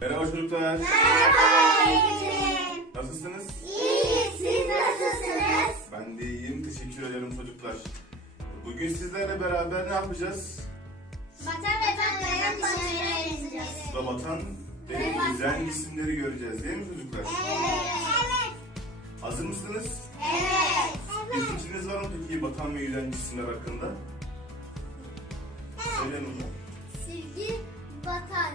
Merhaba çocuklar. Merhaba öğretmenim. Nasılsınız? İyi, siz nasılsınız? Ben de iyiyim. Teşekkür ederim çocuklar. Bugün sizlerle beraber ne yapacağız? Vatan bayram başarıya yazacağız. Suda batan ve yüzen cisimleri göreceğiz değil mi çocuklar? Evet. Hazır mısınız? Evet. Bir fikriniz var mı peki batan ve yüzen cisimler hakkında? Söyleyin. Silgi batar.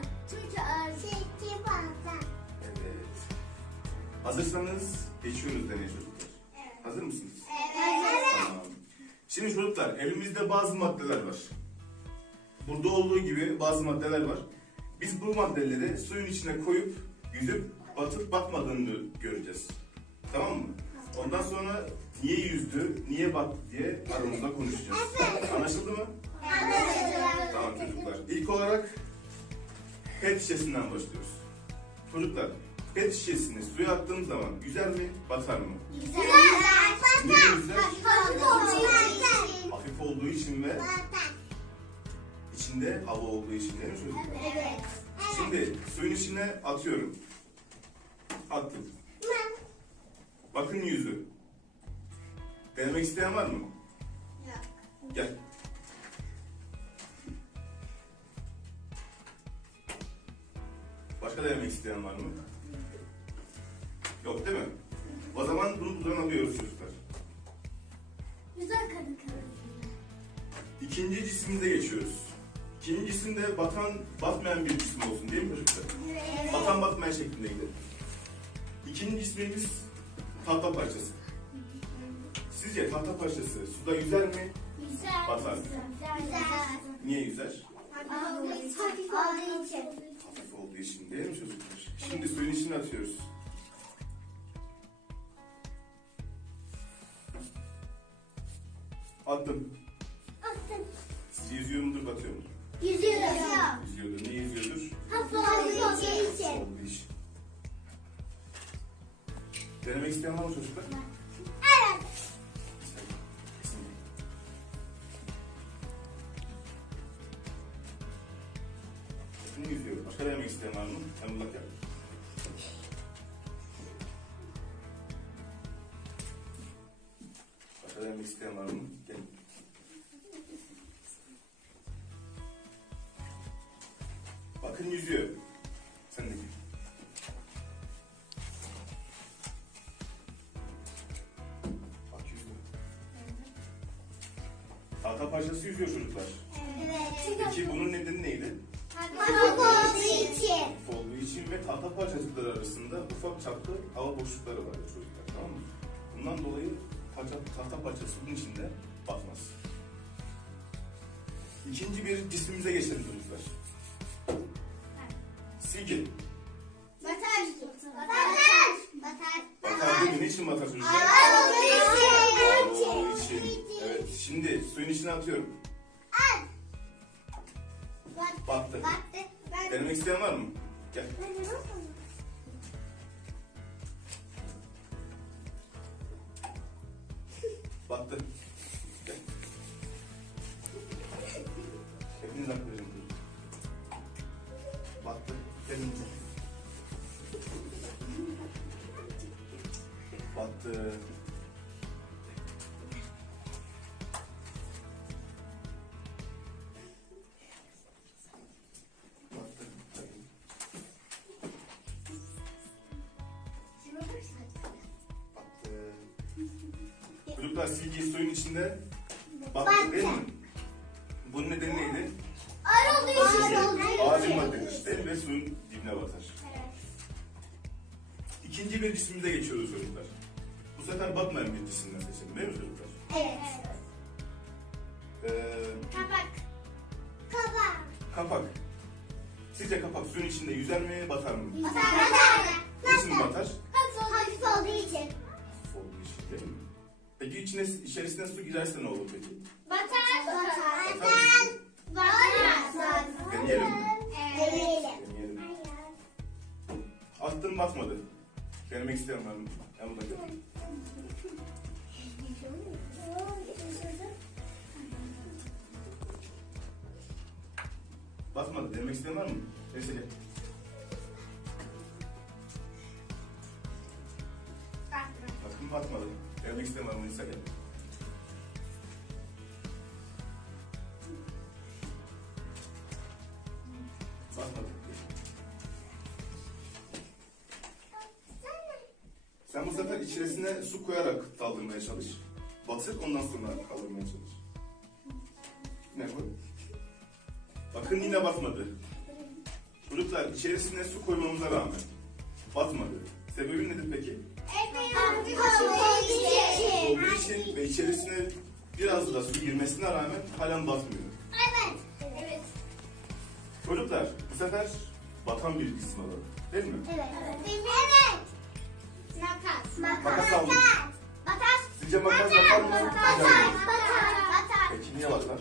Hazırsanız geçiyoruz deney çocuklar. Evet. Hazır mısınız? Evet. Tamam. Şimdi çocuklar elimizde bazı maddeler var. Burada olduğu gibi bazı maddeler var. Biz bu maddeleri suyun içine koyup yüzüp batıp batmadığını göreceğiz. Tamam mı? Ondan sonra niye yüzdü, niye battı diye aramızda konuşacağız. Anlaşıldı mı? Anlaşıldı. Tamam çocuklar. İlk olarak pet şişesinden başlıyoruz. Çocuklar, pet şişesini suya attığımız zaman yüzer mi, batar mı? Güzel. Niye yüzer? Batar. Hafif olduğu için ve Batar. içinde hava olduğu için değil mi çocuklar? Evet. Şimdi suyun içine atıyorum. Attım. Bakın yüzü. Denemek isteyen var mı? Gel. Başka denemek isteyen var mı? Yok değil mi? O zaman bunu buradan alıyoruz çocuklar. Güzel kadın kadın. İkinci cisimimize geçiyoruz. İkinci cisimde batan, batmayan bir cisim olsun değil mi çocuklar? Evet. Batan batmayan şeklindeydi. İkinci cismimiz tahta parçası. Sizce tahta parçası suda yüzer mi? Güzel. Batar. Güzel. Niye yüzer? Hafif olduğu için. Hafif olduğu için değil mi çocuklar? Şimdi suyun içine atıyoruz. Attım. Attım. Yüzüyor mudur, batıyor mudur? Yüzüyor. Yüzüyordur. Niye yüzüyordur? Olduğu için. Olduğu için. Denemek isteyen var mı çocuklar? Denemek isteyen var mı? Gel. Bakın yüzüyor. Sen de gel. Bak yüzüyor. Tahta parçası yüzüyor çocuklar. Evet. Peki bunun nedeni neydi? Olduğu için ve tahta parçacıkları arasında ufak çaplı hava boşlukları var çocuklar tamam mı? Bundan dolayı tahta, tahta parçası bunun içinde batmaz. İkinci bir cismimize geçelim çocuklar. Silgi. Batar. Batar. Batar. Batar değil mi? Niçin batar çocuklar? Olduğu Ağır için. olduğu için. Evet. Şimdi suyun içine atıyorum. Battı. Battı. Denemek isteyen var mı? Gel. Gelin. Battı. Çocuklar silgi suyun içinde battı değil mi? Bunun nedeni neydi? Ağır olduğu için. Ağır maddedir? Ve suyun dibine batar. İkinci bir cismimize geçiyoruz çocuklar. Bu sefer batmayan bir cisimden seçelim değil mi çocuklar? Evet. Ee, Kapak. Kapak. kapak. Sizce kapak suyun içinde yüzer mi, batar mı? Batar. Batar. Niçin batar? Hafif olduğu için. Hafif olduğu için değil mi? Peki içine, içerisine su girerse ne olur peki? Batar. Batar. Batar mı? Deneyelim mi? Deneyelim. Attın batmadı. Denemek istiyorum ben. Gel burada gör. Batmadı. Denemek isteyen var mı? Neyse gel. Bakın batmadı. Denemek isteyen var mı? Neyse gel. İçerisine su koyarak kaldırmaya çalış. Batır ondan sonra kaldırmaya çalış. Ne koy? Bakın yine batmadı. Çocuklar içerisine su koymamıza rağmen batmadı. Sebebi nedir peki? Olduğu için ve içerisine biraz da su girmesine rağmen halen batmıyor. Çocuklar bu sefer batan bir cisim alalım. Değil mi? Makas. Aldım. Sizce makas batar mı? Peki niye batar?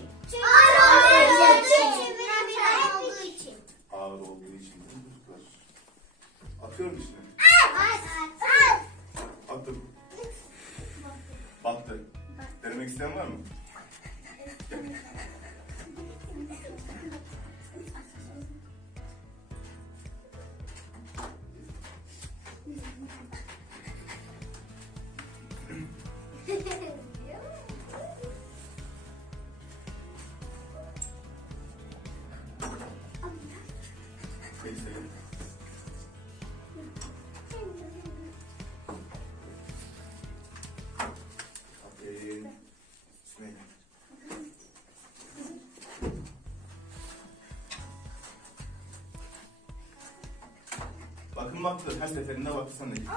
Ağır olduğu için. değil mi? Çocuklar? Atıyorum içine. Neyse. Aferin. Bismillah. Bakın baktı. Her seferinde baktı sen de. git.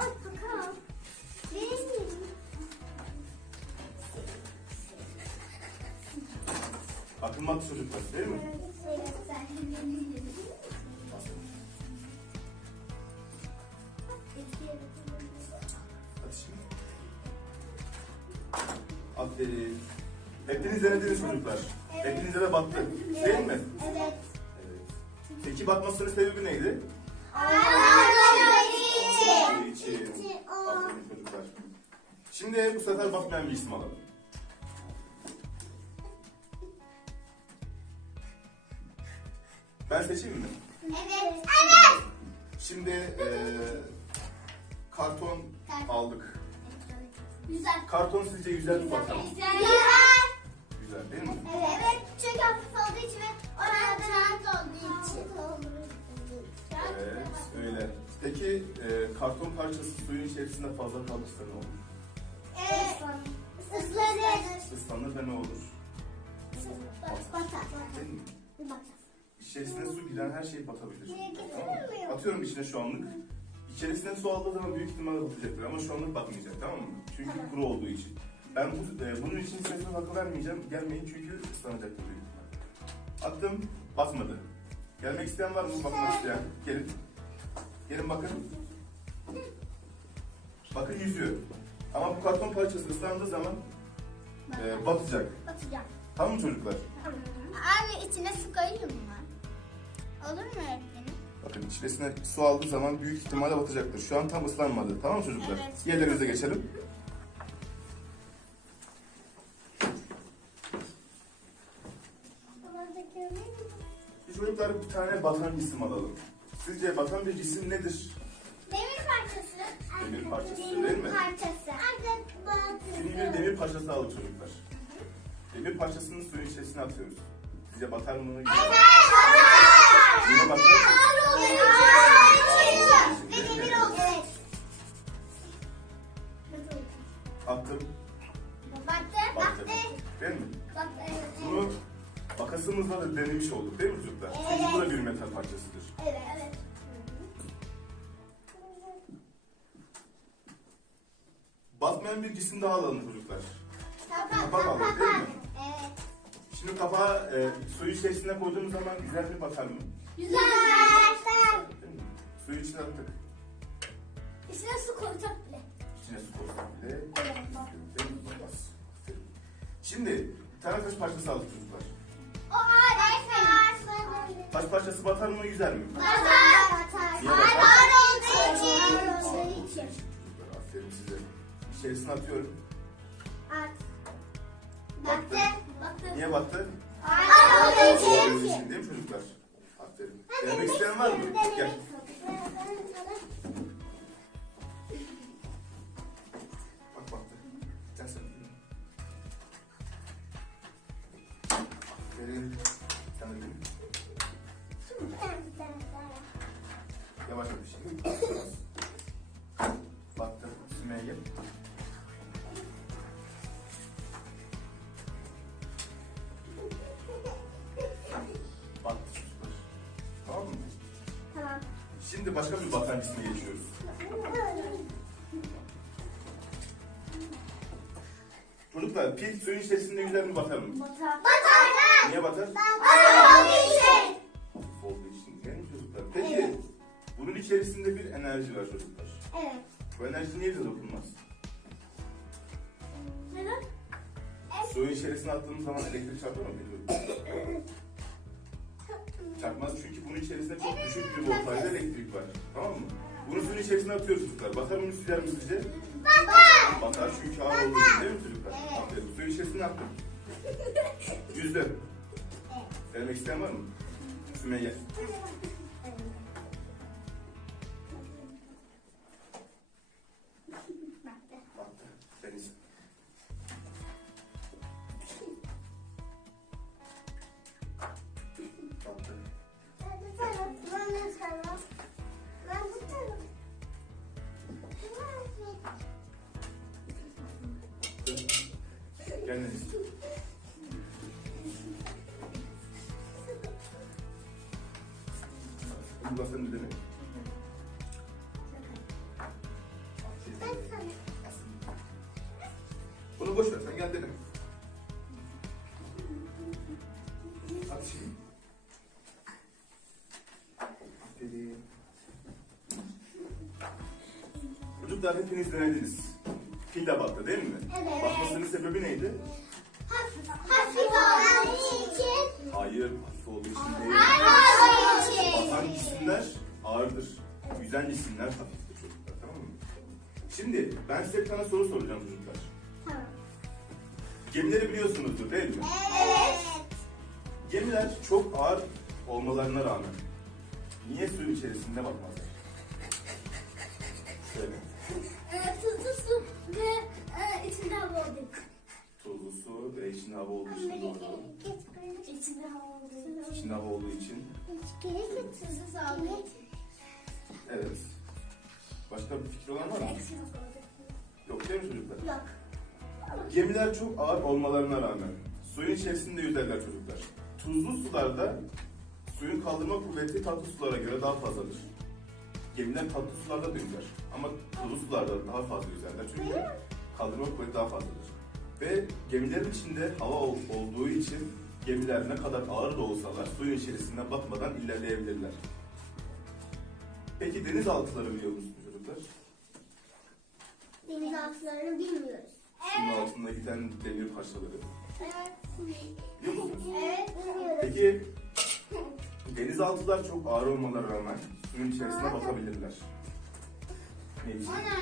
Bakın baktı çocuklar değil mi? Hadi Aferin. Hepiniz denediniz çocuklar. Hepinize de battı. Değil mi? Evet. Peki batmasının sebebi neydi? Olduğu için. Aferin çocuklar. Şimdi bu sefer batmayan bir isim alalım. Ben seçeyim mi? Şimdi eee karton aldık. Güzel. Karton sizce güzel mi batar? mı? Güzel. Güzel değil mi? Evet, çünkü hafif olduğu için ve orada rahat olduğu için. Evet, öyle. Peki eee, karton parçası suyun içerisinde fazla kalırsa ne olur? Evet. Islanır. Islanır ve ne olur? Batar. Değil mi? Batar. İçerisine su giren her şey batabilir. Tamam mı? miyim? Atıyorum içine şu anlık. İçerisine su aldığı zaman büyük ihtimalle batacaktır ama şu anlık batmayacak tamam mı? Çünkü kuru olduğu için. Ben bu, e, bunun için size hakkı vermeyeceğim. Gelmeyin çünkü ıslanacaktır büyük ihtimalle. Attım, batmadı. Gelmek isteyen var mı? Bakmak isteyen. Gelin. Gelin bakın. Bakın yüzüyor. Ama bu karton parçası ıslandığı zaman e, batacak. Batacağım. Tamam mı çocuklar? Abi içine su koyayım mı? Olur mu? Bakın içerisine su aldığı zaman büyük ihtimalle batacaktır. Şu an tam ıslanmadı. Tamam mı çocuklar? Evet. Yerlerinize geçelim. Biz çocuklar bir tane batan cisim alalım. Sizce batan bir cisim nedir? Demir parçası. Demir parçası, Demir değil mi? parçası. Şimdi bir demir parçası aldık çocuklar. Demir parçasını suyun içerisine atıyoruz. Sizce batar mı? Evet. Niye batar? Ağır olduğu için. Ve demir olduğu için. Attım. Baktı. Battı. Baktı. Değil mi? Bunu makasımızla da denemiş olduk değil mi çocuklar? Çünkü Evet. bu da bir metal parçasıdır. Evet. Evet. Batmayan bir cisim daha alalım çocuklar. Kapak. Kapak aldık değil mi? Evet. Şimdi kapağı e, suyu içerisine koyduğumuz zaman güzel bir batar mı? Güzel. Suyu içine attık. İçine su koyacak bile. İçine su koyduk bile. Aferin. Şimdi bir tane taş parçası aldık çocuklar. O ağır var. Taş parçası batar mı güzel mi? Batar. Batar. Ağır olduğu için. Ağır olduğu. Çocuklar aferin size. İçerisine atıyorum. At. Baktı. Baktı. Niye battı? Ağır olduğu Olduğu için. için değil mi çocuklar? Demek isteyen var mı? Gel. Bak bak. Şimdi başka bir batan cisme geçiyoruz. Çocuklar pil suyun içerisinde yüzer mi batar mı? Batar. Batar. Niye batar? Batar. şey. Olduğu için değil mi çocuklar? Peki bunun içerisinde bir enerji var çocuklar. Evet. Bu enerji niye bize dokunmaz? Neden? Suyun içerisine attığımız zaman elektrik çarpar mı? Bilmiyorum. Çarpmaz çünkü bunun içerisinde çok düşük bir voltajda elektrik var. Tamam mı? Bunu suyun içerisine atıyoruz çocuklar. Batar mı süzer mi sizce? Batar. Batar çünkü ağır olduğu için değil mi çocuklar? Evet. Aferin. Suyun içerisine attım. Yüzde. Evet. Denemek isteyen var mı? Sümeyye. Bunu sen de dene. Bunu boş ver sen gel dene. Şimdi. Aferin. Çocuklar hepiniz denediniz. Pil de battı değil mi? Evet. Batmasının sebebi neydi? Hafif olduğu için. Hayır, hafif olduğu için değil. Ağır Batan cisimler ağırdır. Yüzen cisimler hafiftir çocuklar tamam mı? Şimdi ben size bir tane soru soracağım çocuklar. Tamam. Gemileri biliyorsunuzdur değil mi? Evet. Gemiler çok ağır olmalarına rağmen niye suyun içerisinde batmazlar? Söyle. Ee, Tuzlu su ve e, içinde hava olduğu için. Tuzlu su ve içinde hava olduğu için doğru. İçinde hava olduğu için. İçinde hava olduğu için. Evet. Başka bir fikir olan var mı? Yok değil mi çocuklar? Yok. Gemiler çok ağır olmalarına rağmen suyun içerisinde yüzerler çocuklar. Tuzlu sularda suyun kaldırma kuvveti tatlı sulara göre daha fazladır. Gemiler tatlı sularda da yüzer ama tuzlu sularda daha fazla yüzerler çünkü kaldırma kuvveti daha fazladır. Ve gemilerin içinde hava ol- olduğu için gemiler ne kadar ağır da olsalar suyun içerisinde batmadan ilerleyebilirler. Peki denizaltıları biliyor musunuz çocuklar? Denizaltılarını bilmiyoruz. Suyun altında giden demir parçaları. Evet. Biliyor musunuz? Evet. Bilmiyoruz. Peki denizaltılar çok ağır olmalarına rağmen suyun içerisine batabilirler. Ne için? O normal.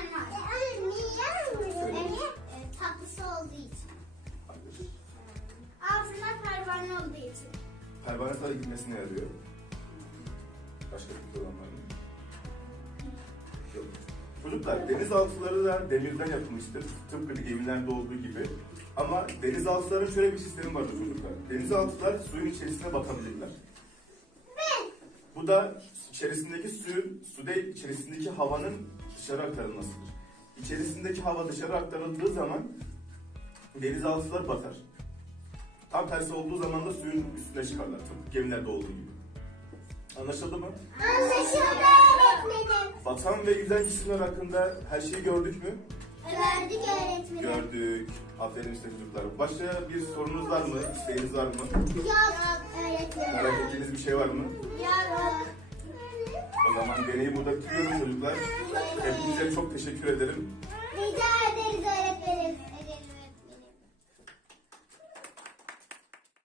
Söyle. Evet. Tatlısı olduğu için. Pervane olduğu için. Pervane sadece gitmesine yarıyor. Başka fikir olan var mı? Yok. Çocuklar denizaltıları da demirden yapılmıştır. Tıpkı gemilerde olduğu gibi. Ama denizaltıların şöyle bir sistemi vardır çocuklar. Denizaltılar suyun içerisine batabilirler. Bu da içerisindeki suyun, su değil, içerisindeki havanın dışarı aktarılmasıdır. İçerisindeki hava dışarı aktarıldığı zaman denizaltılar batar. Tam tersi olduğu zaman da suyun üstüne çıkarlar. Tıpkı gemilerde olduğu gibi. Anlaşıldı mı? Anlaşıldı öğretmenim. Batan ve yüzen cisimler hakkında her şeyi gördük mü? Verdik öğretmenim. Gördük. Aferin size çocuklar. Başka bir sorunuz var mı? İsteğiniz var mı? Yok öğretmenim. Merak ettiğiniz bir şey var mı? Yok. O zaman deneyi burada bitiriyorum çocuklar. Hepinize çok teşekkür ederim. Rica ederim.